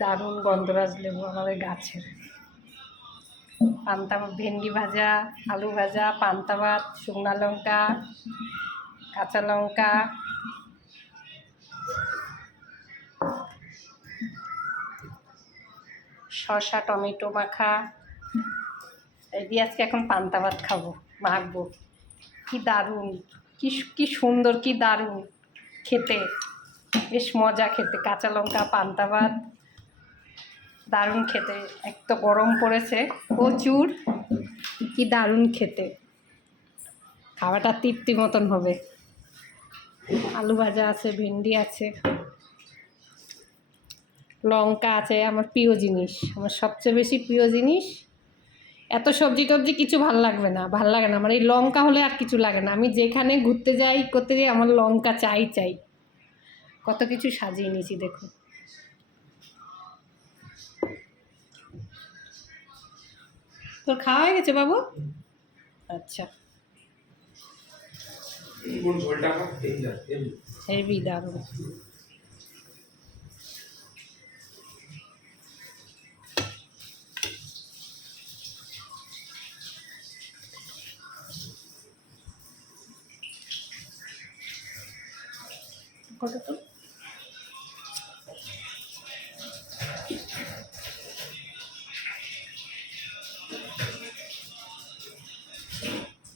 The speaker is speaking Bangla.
দারুণ গন্ধরাজ লেবু আমাদের গাছের। পান্তা ভেন্ডি ভাজা, আলু ভাজা, পান্তা ভাত, শুকনো লঙ্কা, কাঁচা লঙ্কা, শসা টমেটো মাখা। এই দিয়ে আজকে এখন পান্তা ভাত খাবো, মাখবো। কি দারুণ, কি কি সুন্দর, কি দারুণ খেতে, বেশ মজা খেতে। কাঁচা লঙ্কা, পান্তা ভাত, দারুণ খেতে। এক তো গরম পড়েছে প্রচুর, কি দারুণ খেতে। খাওয়াটা তৃপ্তি মতন হবে। আলু ভাজা আছে, ভেন্ডি আছে, লঙ্কা আছে, আমার প্রিয় জিনিস, আমার সবচেয়ে বেশি প্রিয় জিনিস। এত সবজি টবজি কিছু ভাল লাগবে না, ভাল লাগে না আমার। এই লঙ্কা হলে আর কিছু লাগে না। আমি যেখানে ঘুরতে যাই, করতে যাই, আমার লঙ্কা চাই চাই। কত কিছু সাজিয়ে নিয়েছি দেখুন। তোর খাওয়া হয়ে গেছে বাবু? আচ্ছা, হেভি দারুণ। কত